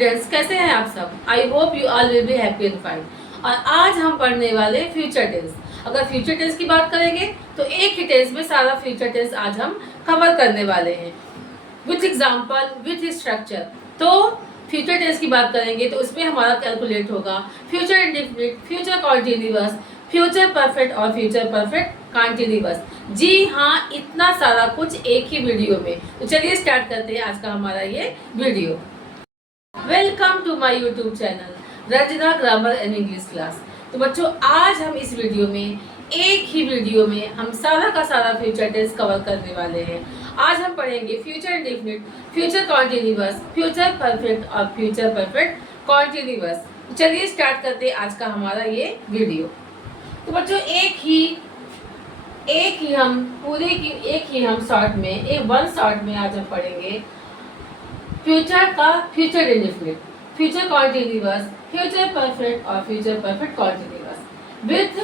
Students, कैसे हैं आप सब? I hope you all will be happy and fine. और आज हम पढ़ने वाले फ्यूचर टेंस। अगर फ्यूचर टेंस की बात करेंगे तो एक ही टेंस में सारा फ्यूचर टेंस आज हम कवर करने वाले हैं विथ एग्जाम्पल, विथ स्ट्रक्चर। तो फ्यूचर टेंस की बात करेंगे तो उसमें हमारा कैलकुलेट होगा future indefinite, future continuous, future perfect और फ्यूचर परफेक्ट कॉन्टिन्यूअस। जी हाँ, इतना सारा कुछ एक ही वीडियो में। तो चलिए स्टार्ट करते हैं आज का हमारा ये video. Welcome to my YouTube channel Ranjana grammar and English class. तो बच्चों, आज हम इस वीडियो में एक ही वीडियो में हम सारा का सारा फ्यूचर टेंस कवर करने वाले हैं। आज हम पढ़ेंगे future indefinite, future continuous, future perfect और फ्यूचर परफेक्ट कॉन्टिन्यूअस। तो चलिए स्टार्ट करते हैं आज का हमारा ये वीडियो। तो बच्चों, एक ही हम शॉर्ट में वन शॉर्ट में आज हम पढ़ेंगे फ्यूचर का future indefinite, future continuous, future perfect और future perfect continuous with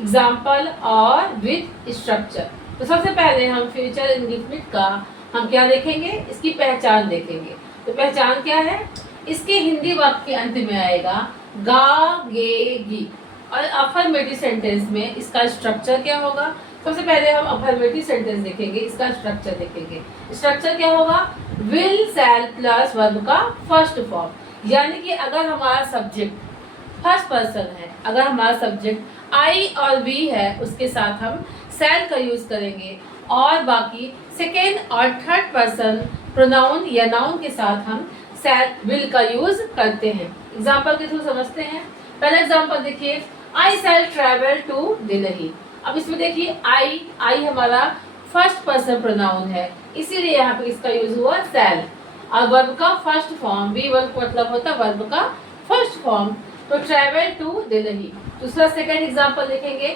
example और विथ स्ट्रक्चर। तो सबसे पहले हम फ्यूचर इंडेफिनिट का हम क्या देखेंगे, इसकी पहचान देखेंगे। तो पहचान क्या है? इसके हिंदी वाक्य के अंत में आएगा गा गे गी। और अफर्मेटिव सेंटेंस में इसका स्ट्रक्चर क्या होगा? सबसे पहले हम अफर्मेटिव सेंटेंस देखेंगे, इसका स्ट्रक्चर देखेंगे। स्ट्रक्चर क्या होगा? विल शैल प्लस वर्ब का फर्स्ट फॉर्म। यानी कि अगर हमारा सब्जेक्ट फर्स्ट पर्सन है, अगर हमारा सब्जेक्ट आई और वी है, उसके साथ हम शैल का यूज करेंगे। और बाकी सेकेंड और थर्ड पर्सन प्रोनाउन या नाउन के साथ हम शैल विल का यूज करते हैं। एग्जाम्पल के थ्रू समझते हैं। पहला एग्जाम्पल देखिए, I shell travel to Delhi. अब इसमें देखिए आई हमारा फर्स्ट पर्सन प्रोनाउन है, इसीलिए यहाँ पे इसका यूज हुआ शैल। और वर्ब का फर्स्ट फॉर्म, बी वर्ब मतलब होता है वर्ब का फर्स्ट फॉर्म। तो ट्रेवल टू दिल्ली। दूसरा सेकंड एग्जांपल देखेंगे,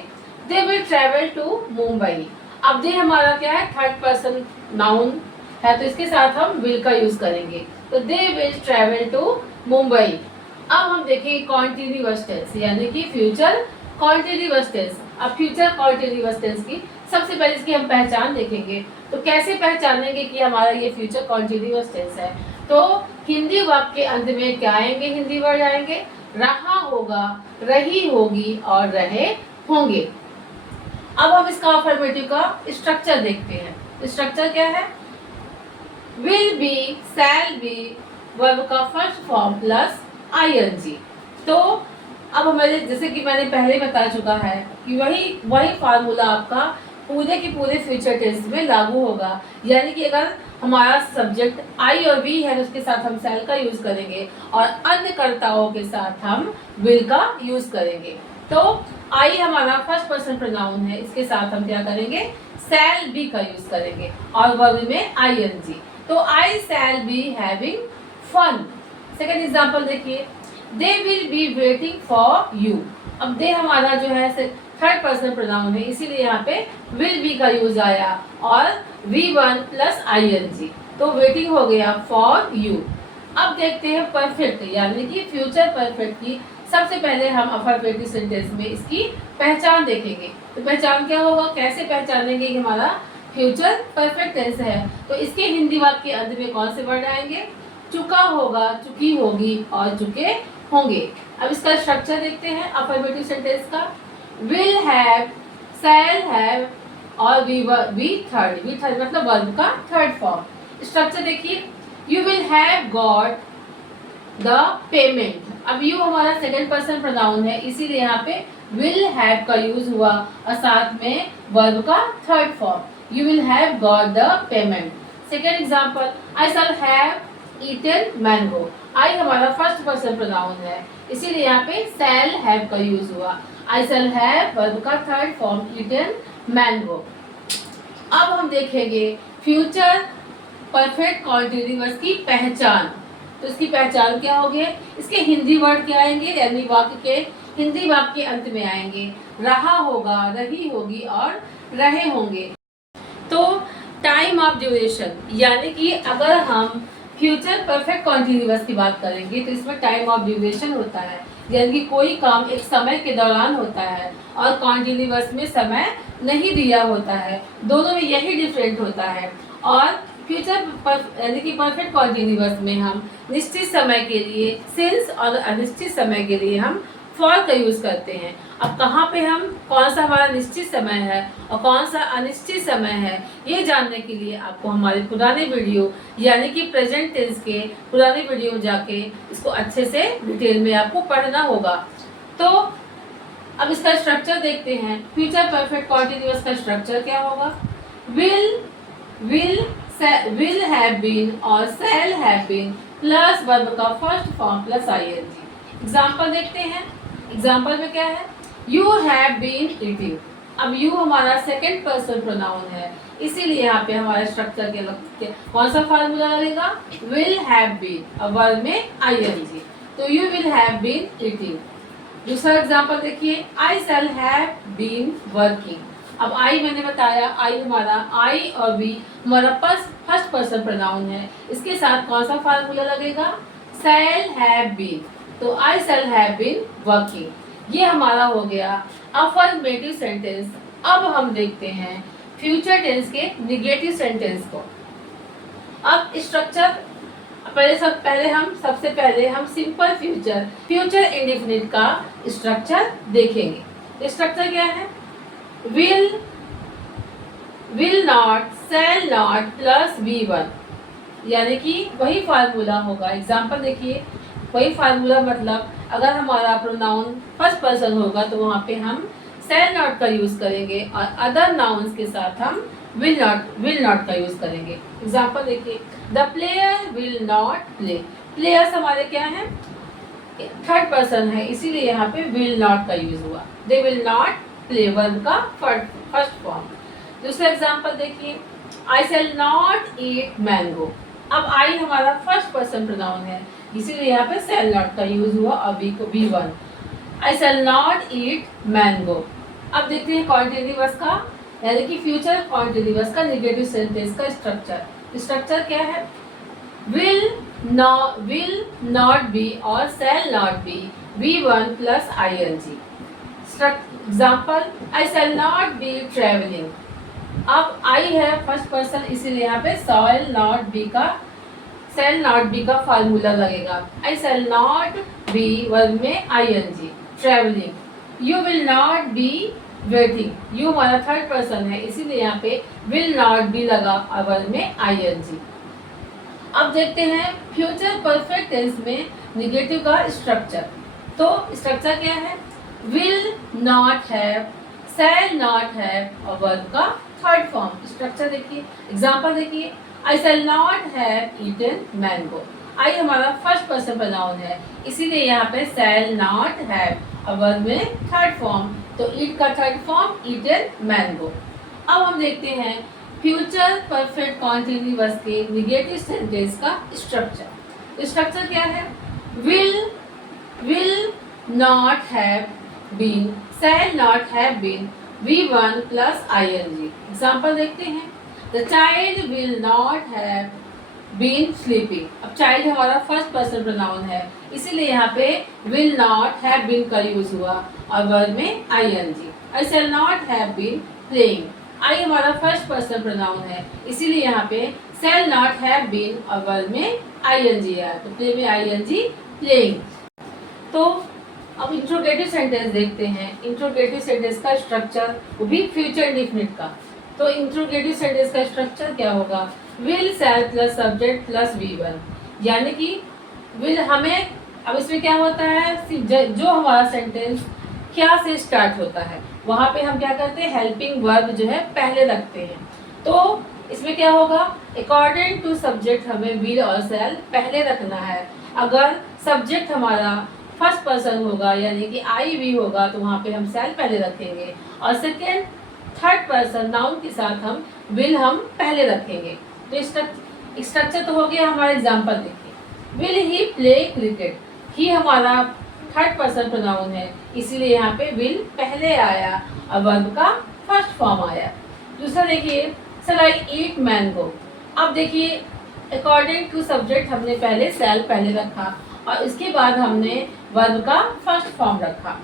they will travel to Mumbai. अब दे हमारा क्या है? थर्ड पर्सन नाउन है, तो इसके साथ हम विल का यूज करेंगे। तो they will travel to Mumbai. अब हम देखेंगे कॉन्टिन्यूअस टेंस, यानी कि फ्यूचर कॉन्टिन्यूअस टेंस। अब फ्यूचर कॉन्टिन्यूअस टेंस की सबसे पहले इसकी हम पहचान देखेंगे। तो कैसे पहचानेंगे कि हमारा ये फ्यूचर कॉन्टिन्यूअस टेंस है? तो हिंदी वाक्य के अंत में क्या आएंगे? हिंदी वर्ड आएंगे, रहा होगा, रही होगी और रहे होंगे। अब हम इसका अफर्मेटिव का स्ट्रक्चर देखते हैं। स्ट्रक्चर क्या है? Will be, shall be, verb का फर्स्ट फॉर्म प्लस आईएनजी। तो अब हमारे, जैसे कि मैंने पहले बता चुका है कि वही फार्मूला आपका पूरे के पूरे फ्यूचर टेंस में लागू होगा। यानी कि अगर हमारा सब्जेक्ट आई और वी है, उसके साथ हम शैल का यूज करेंगे और अन्य कर्ताओं के साथ हम विल का यूज करेंगे। तो आई हमारा फर्स्ट पर्सन प्रोनाउन है, इसके साथ हम क्या करेंगे? शैल बी का यूज करेंगे और वर्ब में आईएनजी। तो I shall be having fun. Second example देखिए, they will be waiting for you. अब दे हमारा जो है थर्ड पर्सन प्रोनाउन है, इसीलिए यहाँ पे विल बी का यूज आया और V1 प्लस आईएनजी। तो वेटिंग हो गया फॉर यू। अब देखते हैं परफेक्ट, यानी कि फ्यूचर परफेक्ट की। सबसे पहले हम अफर्मेटिव सेंटेंस में इसकी पहचान देखेंगे। तो पहचान क्या होगा? कैसे पहचानेंगे कि हमारा फ्यूचर परफेक्ट टेंस है? तो इसके हिंदी वाक्य के अंत में कौन से वर्ड आएंगे? चुका होगा, चुकी होगी और चुके होंगे। अब इसका स्ट्रक्चर देखते हैं अफर्मेटिव सेंटेंस का। विल हैव, शैल हैव और वी थर्ड मतलब वर्ब का थर्ड फॉर्म। स्ट्रक्चर देखिए, you will have got the payment. अब यू हमारा सेकंड पर्सन प्रोनाउन है, इसीलिए यहाँ पे विल हैव का यूज हुआ और साथ में वर्ब का third form, you will have got the payment. Second example, I shall have eaten mango. I हमारा फर्स्ट पर्सन प्रोनाउन है, इसीलिए यहाँ पे शैल हैव का यूज हुआ। आई शैल हैव वर्ब का थर्ड फॉर्म ईटन मैंगो। अब हम देखेंगे फ्यूचर परफेक्ट कॉन्टिन्यूअस की पहचान। तो इसकी पहचान क्या होगी? इसके हिंदी वर्ड क्या आएंगे? यानी वाक्य के हिंदी वाक्य के अंत में आएंगे रहा होगा, रही होगी और रहे होंगे। तो टाइम ऑफ ड्यूरेशन, यानी कि अगर हम फ्यूचर परफेक्ट कॉन्टिन्यूअस की बात करेंगे तो इसमें टाइम ऑफ ड्यूरेशन होता है, यानी कि कोई काम एक समय के दौरान होता है और कॉन्टिन्यूअस में समय नहीं दिया होता है। दोनों में यही डिफरेंट होता है। और यानी कि परफेक्ट कॉन्टिन्यूअस में हम निश्चित समय के लिए सिंस और अनिश्चित समय के लिए हम फॉर का यूज करते हैं। अब कहाँ पे हम कौन सा हमारा निश्चित समय है और कौन सा अनिश्चित समय है, ये जानने के लिए आपको हमारे पुराने वीडियो यानी कि प्रेजेंट टेंस के पुराने वीडियो जाके इसको अच्छे से डिटेल में आपको पढ़ना होगा। तो अब इसका स्ट्रक्चर देखते हैं। फ्यूचर परफेक्ट कॉन्टिन्यूअस का स्ट्रक्चर क्या होगा? विल हैव बीन और shall have been plus verb का first form plus ING. Example देखते हैं। एग्जाम्पल में क्या है? You have been eating. अब यू हमारा सेकंड पर्सन प्रोनाउन है, इसीलिए यहाँ पे हमारा स्ट्रक्चर के कौन सा फार्मूला लगेगा? विल हैव बीन और वर्ब में आईएनजी, तो you will have been eating. दूसरा एग्जाम्पल देखिए, I shall have been working. अब आई मैंने बताया, आई हमारा आई और वी हमारा फर्स्ट पर्सन प्रोनाउन है, इसके साथ कौन सा फार्मूला लगेगा? शैल हैव बीन, तो I shall have been working. ये हमारा हो गया अफर्मेटिव सेंटेंस। अब हम देखते हैं फ्यूचर टेंस के निगेटिव सेंटेंस को। अब स्ट्रक्चर सबसे पहले हम सिंपल फ्यूचर इंडेफिनिट का स्ट्रक्चर देखेंगे। स्ट्रक्चर क्या है? Will not, shall not plus V1, यानी कि वही फार्मूला होगा। एग्जाम्पल देखिए, वही फार्मूला मतलब अगर हमारा प्रोनाउन फर्स्ट पर्सन होगा तो वहाँ पे हम शैल नॉट का यूज करेंगे और अदर नाउन्स के साथ हम विल नॉट का यूज करेंगे। एग्जाम्पल देखिए, the player will not play. Players हमारे क्या है? थर्ड पर्सन है, इसीलिए यहाँ पे विल नॉट का यूज हुआ। They will not play, verb का फर्स्ट फॉर्म। दूसरा एग्जाम्पल देखिए, I shall not eat mango. अब आई हमारा फर्स्ट पर्सन प्रोनाउन है, इसीलिए यहाँ पे शैल नॉट का यूज हुआ और बी को V1। I shall not eat mango. अब देखते हैं कॉन्टिन्यूअस का, यानी कि फ्यूचर कॉन्टिन्यूअस का निगेटिव सेंटेंस का स्ट्रक्चर। स्ट्रक्चर क्या है? विल नॉट बी और shall not be V1 plus ING। Example, I shall not be travelling. अब आई है फर्स्ट पर्सन, इसीलिए यहाँ पे शैल नॉट बी का फार्मूला लगेगा। आई शैल नॉट बी, वर्ब में ING, travelling. You will not be waiting. You हमारा थर्ड पर्सन है, इसीलिए यहाँ पे विल नॉट बी लगा और वर्ब में ING। अब देखते हैं फ्यूचर परफेक्ट टेंस में निगेटिव का स्ट्रक्चर। तो स्ट्रक्चर क्या है? Will not have, shall not have और वर्ब का थर्ड फॉर्म। स्ट्रक्चर देखिए। एग्जाम्पल देखिए, I shall not have eaten mango. I हमारा फर्स्ट पर्सन प्रोनाउन है, इसीलिए यहाँ पे शैल नॉट हैव और वर्ब में थर्ड फॉर्म, तो ईट का थर्ड फॉर्म ईटन मैंगो। अब हम देखते हैं फ्यूचर परफेक्ट कॉन्टिन्यूअस के निगेटिव सेंटेंस का स्ट्रक्चर। स्ट्रक्चर क्या है? Will not have been, shall not have been V1 plus ING। Example देखते हैं, the child will not have been sleeping. अब चाइल्ड हमारा फर्स्ट पर्सन प्रोनाउन है, इसीलिए यहाँ पे विल नॉट हैव बीन का यूज हुआ और वर्ब में ING। I shall not have been playing. I हमारा फर्स्ट पर्सन प्रोनाउन है, इसीलिए यहाँ पे शैल नॉट हैव बीन और वर्ब में ING है, तो प्ले में ING, प्लेइंग। तो अब इंट्रोगेटिव सेंटेंस देखते हैं। इंट्रोगेटिव सेंटेंस का स्ट्रक्चर, वो भी फ्यूचर इंडेफिनिट का। तो इंट्रोगेटिव सेंटेंस का स्ट्रक्चर क्या होगा? Will, shall plus subject plus V1, यानी कि विल हमें, अब इसमें क्या होता है, जो हमारा सेंटेंस क्या से स्टार्ट होता है वहाँ पे हम क्या करते हैं, हेल्पिंग वर्ब जो है पहले रखते हैं। तो इसमें क्या होगा, अकॉर्डिंग टू सब्जेक्ट हमें विल और शैल पहले रखना है। अगर सब्जेक्ट हमारा फर्स्ट पर्सन होगा यानी कि आई वी होगा तो वहाँ पे हम शैल पहले रखेंगे, और सेकेंड थर्ड पर्सन नाउन के साथ हम विल पहले रखेंगे। तो स्ट्रक्चर तो हो गया हमारा। एग्जाम्पल देखिए, विल ही प्ले क्रिकेट। ही हमारा थर्ड पर्सन प्रोनाउन है, इसीलिए यहाँ पे विल पहले आया और वर्ब का फर्स्ट फॉर्म आया। दूसरा देखिए, शैल आई ईट मैंगो। अब देखिए अकॉर्डिंग टू सब्जेक्ट हमने पहले शैल पहले रखा और इसके बाद हमने वर्ब का फर्स्ट फॉर्म रखा।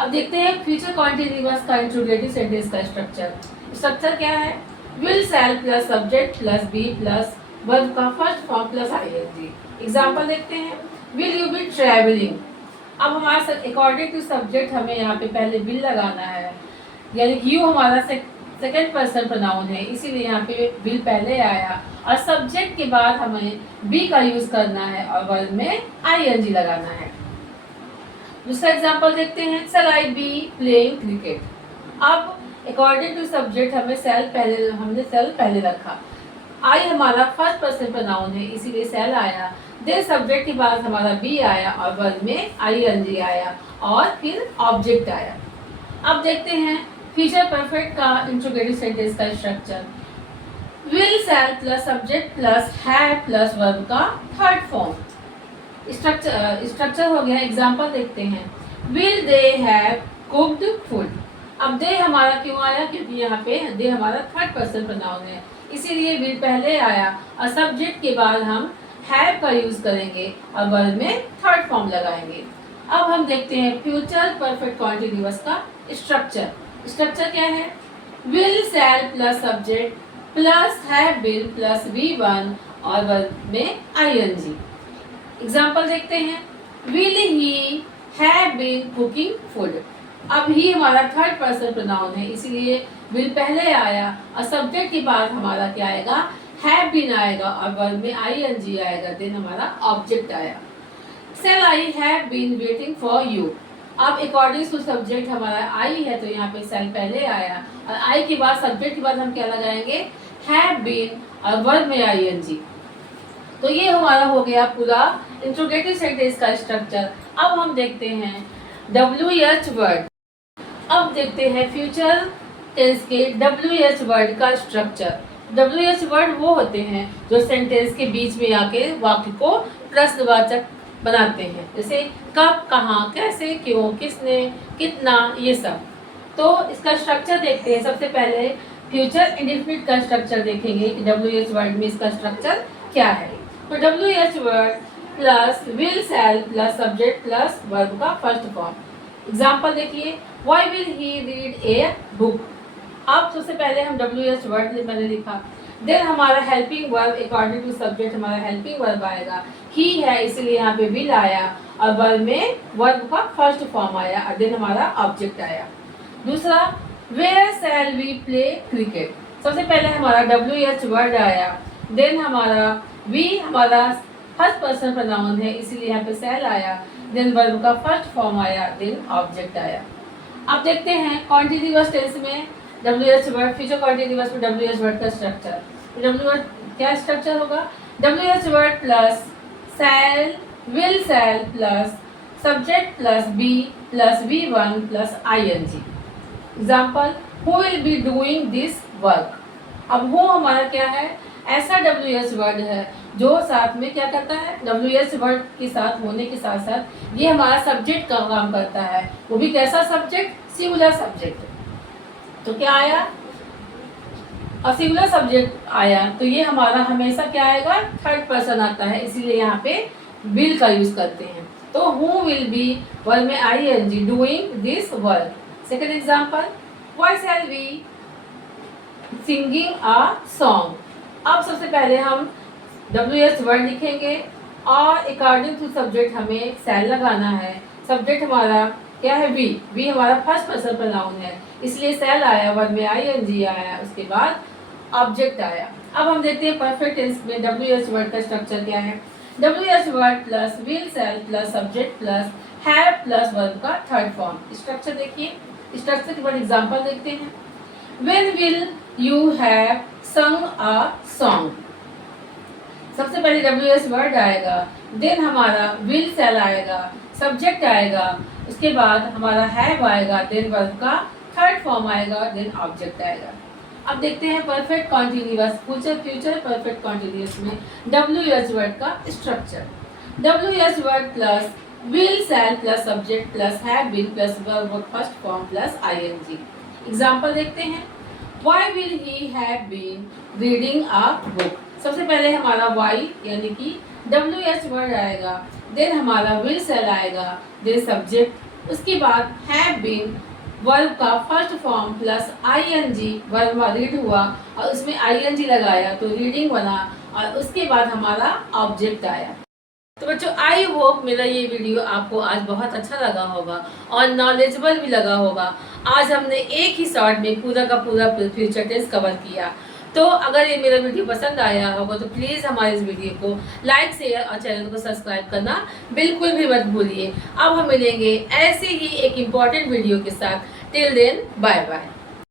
अब देखते हैं फ्यूचर कॉन्टिन्यूअस का इंट्रोगेटिव सेंटेंस का स्ट्रक्चर क्या है? Will shall plus subject plus be plus verb का first form plus ING. Example देखते हैं, विल यू बी ट्रैवलिंग। अब हमारे साथ अकॉर्डिंग टू सब्जेक्ट हमें यहाँ पे पहले विल लगाना है, यानी यू हमारा सेकेंड पर्सन प्रोनाउन है, इसीलिए यहाँ पे विल पहले आया और सब्जेक्ट के बाद हमें बी का यूज करना है और वर्ब में आईएनजी लगाना है। दूसरा एग्जांपल देखते हैं, शैल आई बी प्लेइंग क्रिकेट। अब अकॉर्डिंग टू सब्जेक्ट हमने सेल पहले रखा, आई हमारा फर्स्ट पर्सन प्रोनाउन है इसीलिए सेल आया, देन सब्जेक्ट के बाद हमारा बी आया और वर्ब में आईएनजी आया और फिर ऑब्जेक्ट आया। अब देखते हैं फ्यूचर परफेक्ट का इंट्रोगेटिव सेंटेंस का structure. Will shall plus subject plus have plus verb का थर्ड फॉर्म। स्ट्रक्चर हो गया। एग्जांपल देखते हैं, will they have cooked food. अब दे हमारा क्यों आया, क्योंकि यहाँ पे दे हमारा थर्ड पर्सन प्रोनाउन है इसीलिए विल पहले आया और सब्जेक्ट के बाद हम हैव का यूज करेंगे और वर्ब में थर्ड फॉर्म लगाएंगे। अब हम देखते हैं फ्यूचर परफेक्ट कॉन्टिन्यूअस का स्ट्रक्चर। स्ट्रक्चर क्या है, will shall plus subject plus have been plus V1 और वर्ब में आईएनजी। एग्जाम्पल देखते हैं, will he have been cooking food. अब ही हमारा थर्ड पर्सन प्रोनाउन है इसीलिए विल पहले आया और सब्जेक्ट के बाद हमारा क्या आएगा, हैव बीन आएगा और वर्ब में आईएनजी आएगा, देन हमारा ऑब्जेक्ट आया। Shall I have been waiting for you. अब अकॉर्डिंग टू सब्जेक्ट हमारा आई है तो यहाँ पे शैल पहले आया और आई के बाद सब्जेक्ट के बाद हम क्या लगाएंगे, हैव बीन और वर्ब में आईएनजी। तो ये हमारा हो गया पूरा इंट्रोगेटिव सेंटेंस का स्ट्रक्चर। अब हम देखते हैं WH वर्ड। अब देखते हैं फ्यूचर टेंस के WH वर्ड का स्ट्रक्चर। WH वर्ड वो होते हैं जो सेंटेंस के बीच में आके वाक्य को प्रश्नवाचक बनाते हैं, जैसे कब, कहाँ, कैसे, क्यों, किसने, कितना, ये सब। तो इसका स्ट्रक्चर देखते हैं। सबसे पहले फ्यूचर इंडेफिनिट का स्ट्रक्चर देखेंगे कि WH वर्ड में इसका स्ट्रक्चर क्या है। तो WH word plus will shall plus subject plus verb का फर्स्ट फॉर्म। एग्जाम्पल देखिए, why will he read a book. अब सबसे पहले हम WH वर्ड मैंने लिखा, देन हमारा helping verb according to subject हमारा हेल्पिंग वर्ब आएगा, ही है इसलिए यहाँ पे विल आया और वर्ब में वर्ब का फर्स्ट फॉर्म आया और देन हमारा ऑब्जेक्ट आया। दूसरा, where shall we play cricket. सबसे पहले हमारा WH वर्ड आया, देन हमारा वी हमारा फर्स्ट पर्सन प्रोनाउन है इसीलिए यहाँ पे शैल आया, देन वर्ब का फर्स्ट फॉर्म आया, देन ऑब्जेक्ट आया। अब देखते हैं कॉन्टिन्यूअस टेंस में WH वर्ड, फ्यूचर कॉन्टिन्यूअस में WH वर्ड का स्ट्रक्चर। WH क्या स्ट्रक्चर होगा, WH word plus shall will shall plus subject plus be plus V1 plus ING. Example, who will be doing this work. अब who हमारा क्या है, ऐसा WH word है जो साथ में क्या करता है, WH वर्ड के साथ होने के साथ साथ ये हमारा सब्जेक्ट का काम करता है, वो भी कैसा सब्जेक्ट, सिंगुलर सब्जेक्ट। तो क्या आया, और सिंगुलर सब्जेक्ट आया तो ये हमारा हमेशा क्या आएगा, थर्ड पर्सन आता है इसीलिए यहाँ पे विल का यूज करते हैं। तो हु विल बी वर्ब में ING doing this work. Second example, why shall we singing a song. अब सबसे पहले हम WH वर्ड लिखेंगे और अकॉर्डिंग टू सब्जेक्ट हमें शैल लगाना है। सब्जेक्ट हमारा क्या है, वी हमारा फर्स्ट पर्सन प्रोनाउन है इसलिए शैल आया, वर्ब में आईएनजी आया, उसके बाद ऑब्जेक्ट आया। अब हम देखते हैं परफेक्ट टेंस में WH वर्ड का स्ट्रक्चर क्या है। WH word plus will shall plus subject plus have plus verb का थर्ड फॉर्म। स्ट्रक्चर देखिए, स्ट्रक्चर के बाद एग्जाम्पल देखते हैं। When will you have sung a song? सबसे पहले WH वर्ड आएगा, देन हमारा विल शैल आएगा, सब्जेक्ट आएगा, उसके बाद हमारा हैव आएगा, देन वर्ब का थर्ड फॉर्म आएगा, देन ऑब्जेक्ट आएगा। अब देखते हैं perfect continuous future perfect continuous में WH वर्ड का structure. WH word plus will shall plus subject plus have been plus verb first form plus ING. Example देखते हैं, why will he have been reading a book. सबसे पहले हमारा Y यानी कि WH word आएगा, then हमारा विल शैल आएगा, देन सब्जेक्ट, उसके बाद हैव बीन वर्ब का first form plus ING, verb read हुआ और उसमें आईएनजी लगाया तो रीडिंग बना, और उसके बाद हमारा ऑब्जेक्ट आया। तो बच्चों, आई होप मेरा ये वीडियो आपको आज बहुत अच्छा लगा होगा और नॉलेजेबल भी लगा होगा। आज हमने एक ही शॉर्ट में पूरा का पूरा फ्यूचर टेंस कवर किया। तो अगर ये मेरा वीडियो पसंद आया होगा तो प्लीज़ हमारे इस वीडियो को लाइक, शेयर और चैनल को सब्सक्राइब करना बिल्कुल भी मत भूलिए। अब हम मिलेंगे ऐसे ही एक इम्पॉर्टेंट वीडियो के साथ। Till then, bye bye.